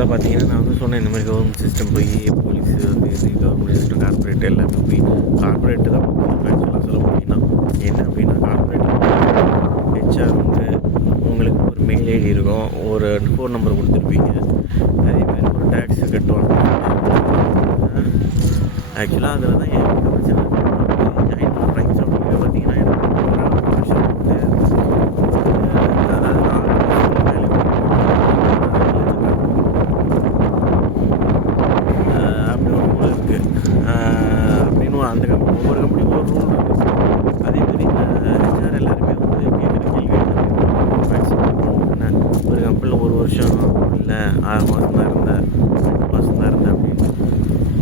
ஆக்சுவலாக பார்த்தீங்கன்னா நான் வந்து சொன்னேன் இந்த மாதிரி கவர்மெண்ட் சிஸ்டம் போய் போலீஸு வந்து இது கவர்மெண்ட் சிஸ்டம் கார்பரேட் எல்லாமே போய் கார்பரேட்டு தான் ஆக்சுவலாக சொல்ல முடியும்னா என்ன அப்படின்னா கார்பரேட் ஹெச்ஆர் வந்து உங்களுக்கு ஒரு மெயில் ஐடி இருக்கும், ஒரு ஃபோன் நம்பர் கொடுத்துருப்பீங்க, அதேமாதிரி ஒரு டேக்ஸு கட்டுவாங்க. ஆக்சுவலாக அதில் தான் என் பிரச்சனை ஜாயின் பண்ண ரைட்ஸ் அப்படிங்கிற பார்த்தீங்கன்னா எனக்கு அப்படி ஒரு ரூல் இருக்குது அப்படின்னு அந்த கம்பெனி ஒவ்வொரு கம்பெனியும் ஒரு ரூல் இருக்குது. அதேமாதிரி ஹெச்ஆர் எல்லாருமே வந்து கேட்குற கேள்வி மேக்ஸிமம் என்ன ஒரு கம்பெனியில் ஒரு வருஷம் இல்லை 6 மாதம் தான் இருந்தேன், 2 மாதம் தான் இருந்தேன் அப்படின்னு.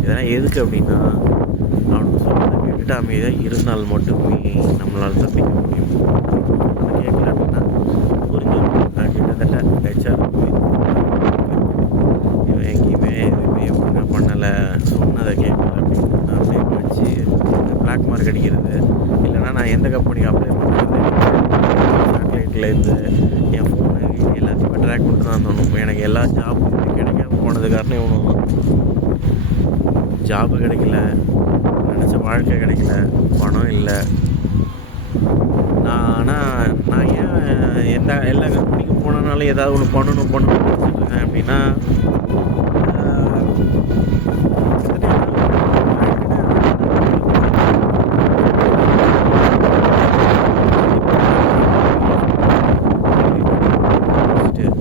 இதெல்லாம் எதுக்கு அப்படின்னா அவனுக்கு சொல்கிறத கேட்டுட்டு அமைதியாக இருந்தால் மட்டுமே நம்மளால் தப்பிக்க முடியும். அதை கேட்கல அப்படின்னா புரிஞ்சுக்கணும். கிட்டத்தட்ட ஹெச்ஆர் இவன் எங்கேயுமே எதுவுமே ஒழுங்காக பண்ணலை, சொன்னதை கேட்கல அப்படின்னு அப்படியே வச்சு பிளாக் மார்க் அடிக்கிறது. இல்லைனா நான் எந்த கம்பெனிக்கு அப்ளை பண்ணுறது சேட்டலைட்லேருந்து என் ஃபோனு எல்லாத்தையுமே ட்ராக் பண்ணிட்டு தான் தோணும். எனக்கு எல்லா ஜாபும் கிடைக்காம போனது காரணம் இவனும் தான். ஜாபு கிடைக்கல, நினச்ச வாழ்க்கை கிடைக்கல, பணம் இல்லை. ஆனால் நான் ஏன் எல்லா கம்பெனிக்கும் போனனாலும் ஏதாவது ஒன்று பண்ணணும்னு நினச்சிட்ருக்கேன் அப்படின்னா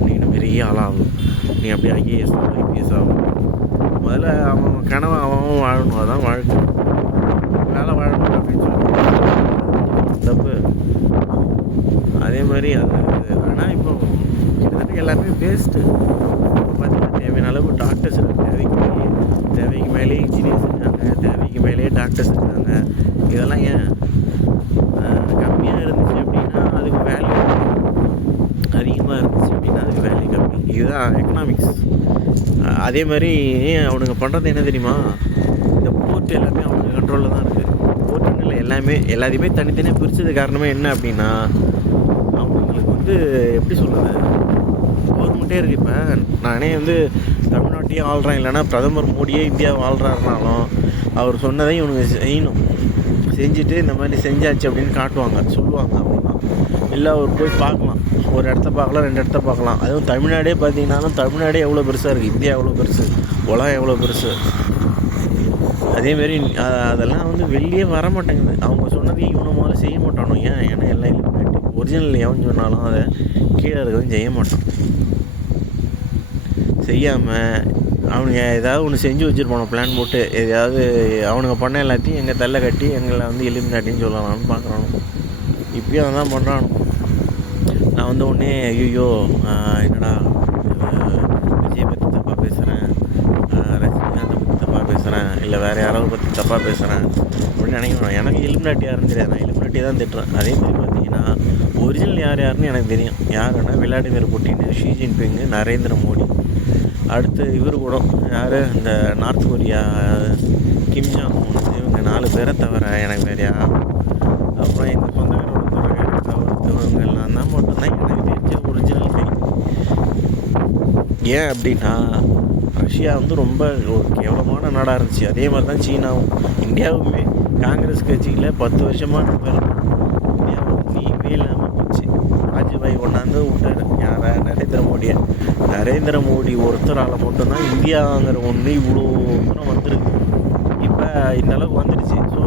நீ பெரிய ஆளாகும், நீ அப்படியே ஐஏஎஸ் ஐபிஎஸ் ஆகும். முதல்ல அவன் கனவை அவன் வாழணும், அதான் வாழ்க்கை. வேலை வாழணும் அப்படின்னு சொல்லி தப்பு. அதே மாதிரி அது ஆனால் இப்போ கிட்டத்தட்ட எல்லாருமே வேஸ்ட்டு. பார்த்தீங்கன்னா தேவையான அளவு டாக்டர்ஸ் இருக்காங்க, தேவைக்கு மேலே இன்ஜினியர்ஸ் இருக்காங்க, தேவைக்கு மேலேயே டாக்டர்ஸ் இருக்காங்க. இதெல்லாம் ஏன் கம்மியாக இருந்துச்சு அப்படின்னா அதுக்கு வேல்யூ, அதிகமாக இருந்துச்சு அப்படின்னா அதுக்கு வேல்யூ கம்மி. இதுதான் எக்கனாமிக்ஸ். அதே மாதிரி அவனுங்க பண்ணுறது என்ன தெரியுமா, இந்த போர்ட் எல்லாமே அவனுக்கு கண்ட்ரோலில் தான் இருக்குது. போர்ட்டுன்னு இல்லை, எல்லாத்தையுமே தனித்தனியாக பிரித்தது காரணமே என்ன அப்படின்னா அவங்களுக்கு வந்து எப்படி சொல்கிறது, கவர்மெண்ட்டே இருக்குது. இப்போ நானே வந்து தமிழ்நாட்டையே ஆள்றேன், இல்லைனா பிரதமர் மோடியே இந்தியாவை ஆள்றாருனாலும் அவர் சொன்னதை இவனுங்க செய்யணும். செஞ்சுட்டு இந்த மாதிரி செஞ்சாச்சு அப்படின்னு காட்டுவாங்க, சொல்லுவாங்க, அவ்வளோதான். இல்லை அவர் போய் பார்க்கலாம், ஒரு இடத்த பார்க்கலாம், 2 இடத்த பார்க்கலாம். அதுவும் தமிழ்நாடே பார்த்தீங்கன்னாலும் தமிழ்நாடே எவ்வளோ பெருசாக இருக்குது, இந்தியா எவ்வளோ பெருசு, உலகம் எவ்வளோ பெருசு. அதேமாரி அதெல்லாம் வந்து வெளியே வர மாட்டேங்குது. அவங்க சொன்னது இவனை முதல்ல செய்ய மாட்டானோ. ஏன்னா எல்லாம் இல்லை, ஒரிஜினல் எவன் சொன்னாலும் அதை கீழே இருக்கிறதும் செய்ய மாட்டான். செய்யாமல் அவனுங்க ஏதாவது ஒன்று செஞ்சு வச்சுருப்பானோ பிளான் போட்டு, எதையாவது அவனுங்க பண்ண எல்லாத்தையும் எங்கள் தள்ள கட்டி எங்களை வந்து எலிமினாட்டின்னு சொல்லலாம்னு பார்க்குறானோ. இப்பயும் அதான் பண்ணுறானோ. நான் வந்து உடனே ஐயோ என்னடா விஜய் பற்றி தப்பாக பேசுகிறேன், ரஜினிகாந்தை பற்றி தப்பாக பேசுகிறேன், இல்லை வேறு யாராவது பற்றி தப்பாக பேசுகிறேன் அப்படின்னு நினைக்கணும். எனக்கு எலிமினாட்டி யாருன்னு தெரியாது, நான் எலிமினாட்டி தான் திட்டுறேன். அதே மாதிரி பார்த்தீங்கன்னா ஒரிஜினல் யாருன்னு எனக்கு தெரியும். யாருன்னா Vladimir Putin, Xi Jinping, Narendra Modi, அடுத்து இவர் கூட யார், இந்த north Korea Kim Jong Un, இவங்க 4 பேரை தவிர எனக்கு வேறு யார். அப்புறம் எங்கள் சொந்தக்காரோட ஒருத்தவங்க எல்லாம் தான் மட்டும்தான் எனக்கு தெரிஞ்ச ஒரிஜினல் கை. ஏன் அப்படின்னா ரஷ்யா வந்து ரொம்ப ஒரு கேவலமான நாடாக இருந்துச்சு. அதே மாதிரி தான் சீனாவும். இந்தியாவுமே காங்கிரஸ் கட்சியில் 10 வருஷமாக நம்ம இந்தியாவும் நீவே இல்லாமல் போச்சு. வாஜ்பாய் கொண்டாந்து விட்டார் யாரை, நரேந்திர மோடி ஒருத்தரால் மட்டும்தான் இந்தியாங்கிற ஒன்று இவ்வளோ தூரம் வந்துருக்கு. இப்போ இந்த அளவுக்கு வந்துடுச்சு. ஸோ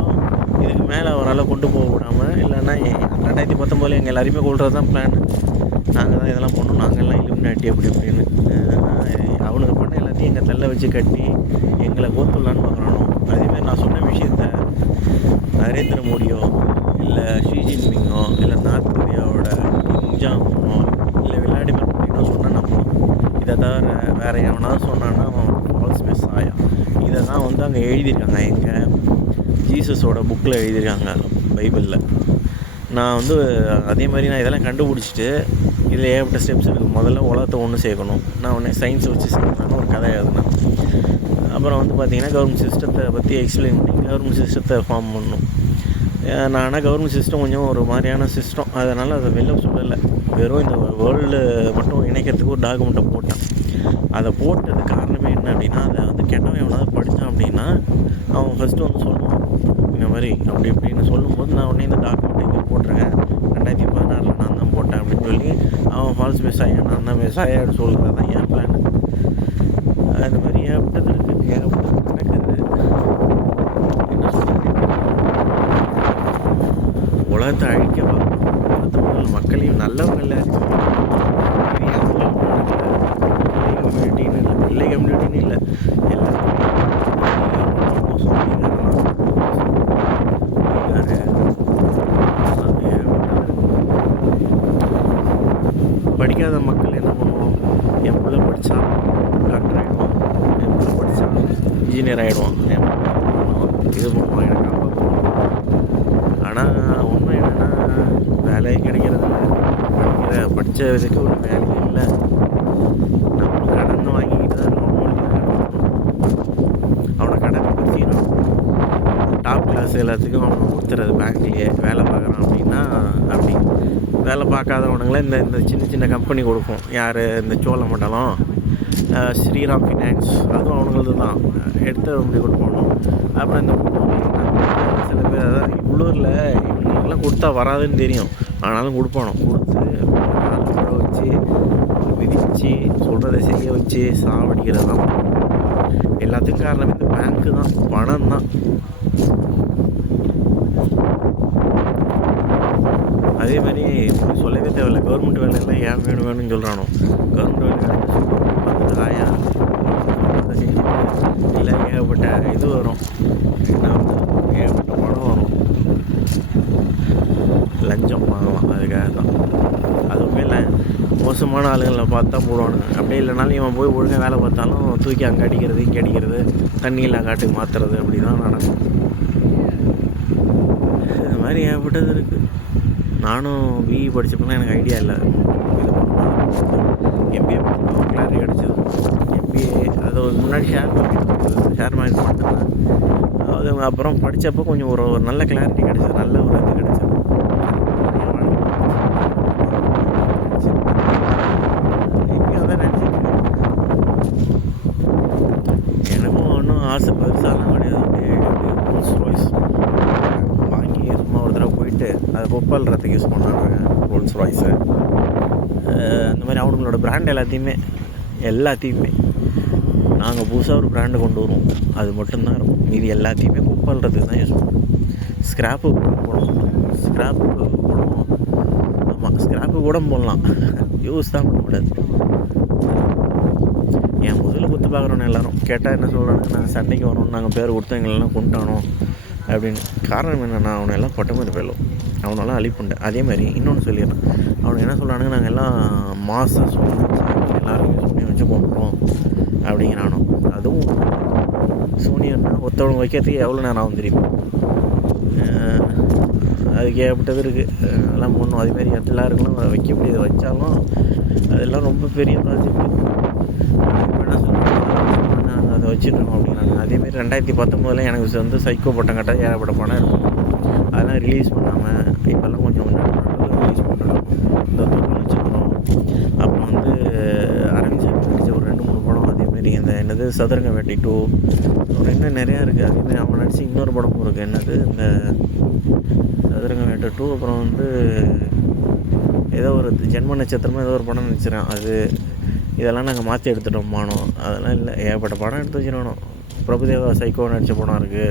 இதுக்கு மேலே அவரால் கொண்டு போக விடாமல், இல்லைன்னா 2019 எங்கள் எல்லாரையுமே கொள்வது தான் பிளான். நாங்கள் தான் இதெல்லாம் பண்ணோம், நாங்கள்லாம் இலுமினாட்டி அப்படி இப்படின்னு. அவனுக்கு பண்ண எல்லாத்தையும் எங்கள் தள்ள வச்சு கட்டி எங்களை கோத்துடலான்னு பார்க்குறானோ. அதேமாதிரி நான் சொன்ன விஷயத்த நரேந்திர மோடியோ, இல்லை ஷி ஜின்பிங்கோ, இல்லை நார்த் கொரியாவோட கிம் ஜாங்கோ, இல்லை விளாடிமிர் புட்டினோ சொன்னால் நம்பணும். இதை தவிர வேறு எவனாவது சொன்னான்னா அவன் ஃபால்ஸ் மிஸ் ஆயா. இதை தான் வந்து அங்கே எழுதியிருக்காங்க, எங்கள் ஜீசஸோட புக்கில் எழுதியிருக்காங்க, பைபிளில். நான் வந்து அதே மாதிரி நான் இதெல்லாம் கண்டுபிடிச்சிட்டு இதில் ஏகப்பட்ட ஸ்டெப்ஸ் இருக்குது. முதல்ல உலகத்தை ஒன்று சேர்க்கணும். நான் உடனே சயின்ஸை வச்சு சேர்க்கணும்னு ஒரு கதை எழுதினேன். அப்புறம் வந்து பார்த்திங்கன்னா கவர்மெண்ட் சிஸ்டத்தை பற்றி எக்ஸ்பிளைன் பண்ணி கவர்மெண்ட் சிஸ்டத்தை ஃபார்ம் பண்ணணும். நான் ஆனால் கவர்மெண்ட் சிஸ்டம் கொஞ்சம் ஒரு மாதிரியான சிஸ்டம், அதனால் அதை வெளில சொல்லலை. வெறும் இந்த வேர்ல்டு மட்டும் இணைக்கிறதுக்கு ஒரு டாக்குமெண்ட்டை போட்டேன். அதை போட்டது காரணமே என்ன அப்படின்னா, அதை வந்து கெட்டவன் எவனாவது படித்தான் அப்படின்னா அவன் ஃபஸ்ட்டு வந்து சொல்லுவான் இந்த மாதிரி அப்படி இப்படின்னு சொல்லும்போது, நான் உடனே இந்த டாக்குமெண்ட் இங்கே போட்டிருக்கேன், 2016 நான் தான் போட்டேன் அப்படின்னு சொல்லி அவன் ஃபால்ஸ் மெஸ்ஸாயா நான் தான் மெஸ்ஸாயான்னு சொல்கிறது தான் என் பிளான். அந்த மாதிரி ஏகப்பட்டது இருக்குது, ஏகப்பட்டது நடக்குது. என்ன சொல்கிறது, உலகத்தை அழிக்க உலகத்தை முதல் மக்களையும் நல்லவங்க இல்லை, கம்யூனிட்டின்னு இல்லை, பிள்ளை கம்யூனிட்டின்னு இல்லை, படிக்காத மக்கள் என்ன பண்ணுவோம், என் பிள்ளை படித்தா டாக்டர் ஆகிடுவான், என் பிள்ளை படித்தா இன்ஜினியர் ஆகிடுவான், என் இது பண்ணுவான், எனக்கு காப்பாற்றுவான். ஆனால் உண்மை என்னென்னா வேலை கிடைக்கிறது இல்லை, படித்த இதுக்கு ஒரு வேலையும் இல்லை. நம்ம கடன் வாங்கிக்கிட்டு தான் அவனை கடன் பற்றிடும். டாப் கிளாஸ் எல்லாத்துக்கும் அவனை கொடுத்துறது பேங்க்லேயே வேலை பார்க்குறான் அப்படின்னா, அப்படி வேலை பார்க்காதவனுங்களே இந்த சின்ன சின்ன கம்பெனி கொடுக்கும். யார், இந்த சோழமண்டலம், ஸ்ரீராம் ஃபினான்ஸ், அதுவும் அவனுங்களது தான் எடுத்து அப்படி கொடுப்பானோ. அப்புறம் இந்த சில பேர் அதான் உள்ளூரில் இவங்களுக்கெல்லாம் கொடுத்தா வராதுன்னு தெரியும், ஆனாலும் கொடுப்பானோ. கொடுத்து வச்சு விதிச்சு சொல்கிறத செய்ய வச்சு சாவடிக்கிறது தான் எல்லாத்துக்கும் காரணம். இந்த பேங்க்கு தான், பணம் தான். அதே மாதிரி சொல்லவே தேவையில்லை, கவர்மெண்ட் வேலையெல்லாம் ஏன் வேணும்னு சொல்கிறானோ. கவர்மெண்ட் வேலை கிடைக்க ஆயா அதை செஞ்சுட்டு இல்லை, ஏகப்பட்ட இது வரும், என்ன வந்து ஏகப்பட்ட பணம் வரும், லஞ்சம் வாங்கலாம். அதுக்காக தான். அதுவுமே இல்லை, மோசமான ஆளுங்களை பார்த்தா போடுவானுங்க. அப்படியே இல்லைனாலும் இவன் போய் ஒழுங்காக வேலை பார்த்தாலும் தூக்கி அங்கே அடிக்கிறது, இங்கே அடிக்கிறது, தண்ணியில் காட்டுக்கு மாற்றுறது, அப்படி தான் நடக்கும். இது மாதிரி ஏகப்பட்டது இருக்குது. நானும் பிஇ படித்தப்பெல்லாம் எனக்கு ஐடியா இல்லை, இது எம்பிஏ படித்தோம், கிளாரி கிடச்சிது. எம்பிஏ அது முன்னாடி ஷேர் மார்க்கெட் பண்ணிட்டேன். அது அப்புறம் படித்தப்போ கொஞ்சம் ஒரு நல்ல கிளாரிட்டி கிடச்சிது, நல்ல ஒரு இது கிடச்சிது. இப்பயும் அதான் நினச்சிருக்கேன். எனக்கும் ஒன்றும் ஆசை பெருசாலாம் கிடையாது. ரோல்ஸ் ராய்ஸ் வாங்கி சும்மா ஒரு தடவை போயிட்டு அதை கொப்பல்றதுக்கு யூஸ் பண்ணாங்க ரோல்ஸ் ராய்ஸு. அந்த மாதிரி அவங்களோட பிராண்ட் எல்லாத்தையுமே நாங்கள் புதுசாக ஒரு பிராண்டு கொண்டு வருவோம், அது மட்டும்தான் இருக்கும். மீதி எல்லாத்தையுமே கொப்பல்றதுக்கு தான் யூஸ் பண்ணுவோம். ஸ்க்ராப்பு போடுவோம், ஆமாம் ஸ்க்ராப்பு கூட போடலாம், யூஸ் தான் பண்ண முடியாது. என் முதல்ல குத்து பார்க்குறோன்னு எல்லோரும் கேட்டால் என்ன சொல்கிறாங்க, நாங்கள் சண்டைக்கு வரோம், நாங்கள் பேர் கொடுத்தோம், எங்களெல்லாம் கொண்டானோ அப்படின்னு. காரணம் என்னென்னா, அவனெல்லாம் பட்ட மாதிரி போயிடும், அவனெல்லாம் அழிப்புண்டேன். அதே மாதிரி இன்னொன்று சொல்லிடுறேன், அவனுக்கு என்ன சொல்கிறானுங்க, நாங்கள் எல்லாம் மாதம் சொல்லி வச்சு எல்லாருக்கும் சொல்லி வச்சு கொண்டுறோம் அப்படிங்கிறானோ. அதுவும் சூனியர்னா ஒருத்தவங்க வைக்கிறதுக்கு எவ்வளோ நேரம் ஆகும் தெரியுமா? அதுக்கு ஏகப்பட்டது இருக்குது, அதெல்லாம் போடணும். அதேமாதிரி எல்லாருக்கெல்லாம் வைக்க முடியாது, வச்சாலும் அதெல்லாம் ரொம்ப பெரிய ப்ராஜெக்ட். இப்போ என்ன சொல்லுவாங்க, நாங்கள் அதை வச்சுட்டோம் அப்படின்னாங்க. அதேமாரி 2019 எனக்கு வந்து சைக்கோ பட்டம் கட்டால் ஏகப்பட்ட பணம் இருக்கும், அதெல்லாம் ரிலீஸ் பண்ணாமல் இப்போல்லாம் கொஞ்சம் ரிலீஸ் பண்ணுறோம். இந்த நட்சத்திரம், அப்புறம் வந்து அரவிந்த் சாமி நடித்த ஒரு 2-3 படம், அதேமாரி இந்த என்னது சதுரங்க வேட்டை 2, அப்புறம் இன்னும் நிறையா இருக்குது. அதேமாதிரி அவன் நடித்து இன்னொரு படமும் இருக்குது, என்னது இந்த சதுரங்க வேட்டை 2, அப்புறம் வந்து ஏதோ ஒரு ஜென்ம நட்சத்திரமாக ஏதோ ஒரு படம் நடிச்சிடறான். அது இதெல்லாம் நாங்கள் மாற்றி எடுத்துட்டோம் மானோம், அதெல்லாம் இல்லை, ஏகப்பட்ட படம் எடுத்து வச்சிடணும். பிரபுதேவா சைக்கோ நடித்த படம் இருக்குது,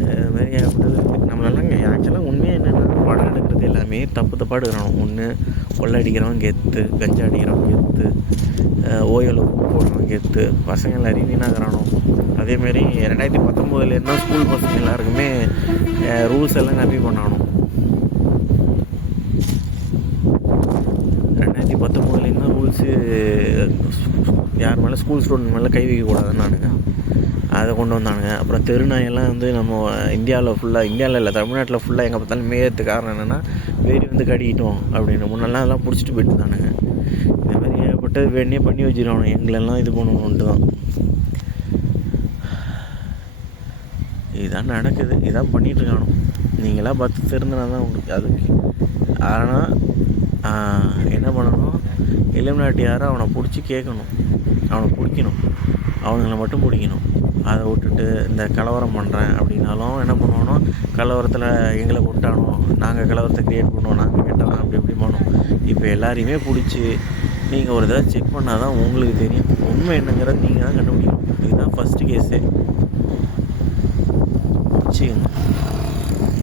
இதுமாதிரி ஏகப்பட்டது இருக்குது. நம்மளெல்லாம் ஆக்சுவலாக உண்மையாக என்னென்னா, படம் எடுக்கிறது எல்லாமே தப்பாக எடுக்கிறானோ. ஒன்று கொள்ளை அடிக்கிறவன் கெத்து, கஞ்சா அடிக்கிறவன் கெத்து, ஓயல் போடுறவன் கெத்து, பசங்க எல்லாரையும் வீணாகிறானோ. அதேமாரி 2019 ஸ்கூல் பசங்க எல்லாருக்குமே ரூல்ஸ் எல்லாம் கம்மி பண்ணானோ. 2019 ரூல்ஸு யார் மேலே, ஸ்கூல் ஸ்டூடெண்ட் மேலே கை வைக்கக்கூடாதுன்னானுங்க, அதை கொண்டு வந்தானுங்க. அப்புறம் தெருநாயெல்லாம் வந்து நம்ம இந்தியாவில் இல்லை, தமிழ்நாட்டில் ஃபுல்லாக எங்கே பார்த்தாலும் மேயறதுக்கு காரணம் என்னென்னா, வேரி வந்து கடிக்கிட்டோம் அப்படின்னு. முன்னெல்லாம் அதெல்லாம் பிடிச்சிட்டு போயிட்டு இருந்தானுங்க. இந்த மாதிரி ஏற்பட்டது வேணே பண்ணி வச்சுருவானு, எங்களெல்லாம் இது பண்ணணுன்ட்டு தான். இதுதான் நடக்குது, இதான் பண்ணிகிட்ருக்கானோ. நீங்களாக பார்த்து திருந்தினா தான் உங்களுக்கு அதுக்கு. ஆனால் என்ன பண்ணணும், இலுமினாட்டி யாரோ அவனை பிடிச்சி கேட்கணும், அவனை பிடிக்கணும், அவனுங்களை மட்டும் பிடிக்கணும். அதை விட்டுட்டு இந்த கலவரம் பண்ணுறேன் அப்படின்னாலும் என்ன பண்ணுவோம், கலவரத்தில் எங்களை கொண்டானோ, நாங்கள் கலவரத்தை க்ரியேட் பண்ணுவோம், நாங்கள் கேட்டோம், அப்படி இப்படி பண்ணோம். இப்போ எல்லாரையுமே பிடிச்சி நீங்கள் ஒரு தடவை செக் பண்ணால் தான் உங்களுக்கு தெரியும் உண்மை என்னங்கிறத நீங்கள் தான் கண்டுபிடிக்கணும். இதுதான் ஃபஸ்ட்டு கேஸே. வச்சுக்கோங்க.